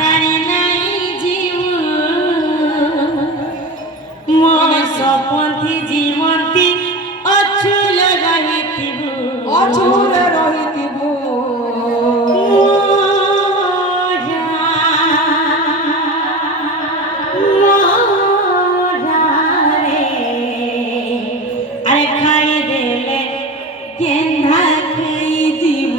আশারে নাই জীব মো সপন্থী জীবন্তী অচুল রহিতিব অচুল রহিতিব আরে খাই দেলে কেন্ধা খাই দিব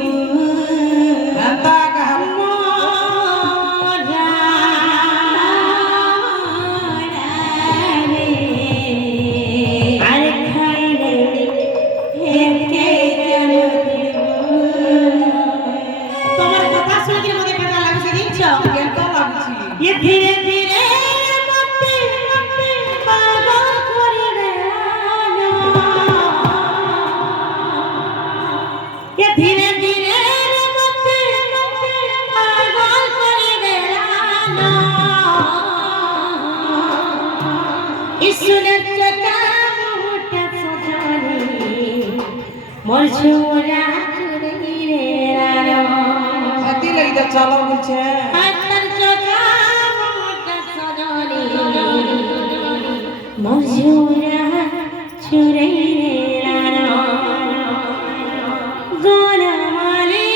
ये धीरे धीरे मते मते पागल করে দেলো ये धीरे धीरे मते मते पागल করে দেলো इसुने चटा मुटा सजनी मोर छोरा चुरे रे रानो হাতি লাগি চলো বলছে মজুরা ছুরে রানো গরমালে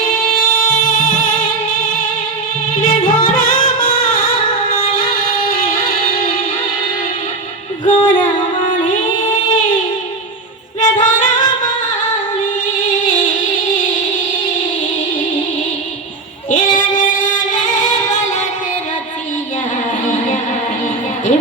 রে গরমালে গরমালে রে ধরমালে এ রে গলতে রতিয়া এ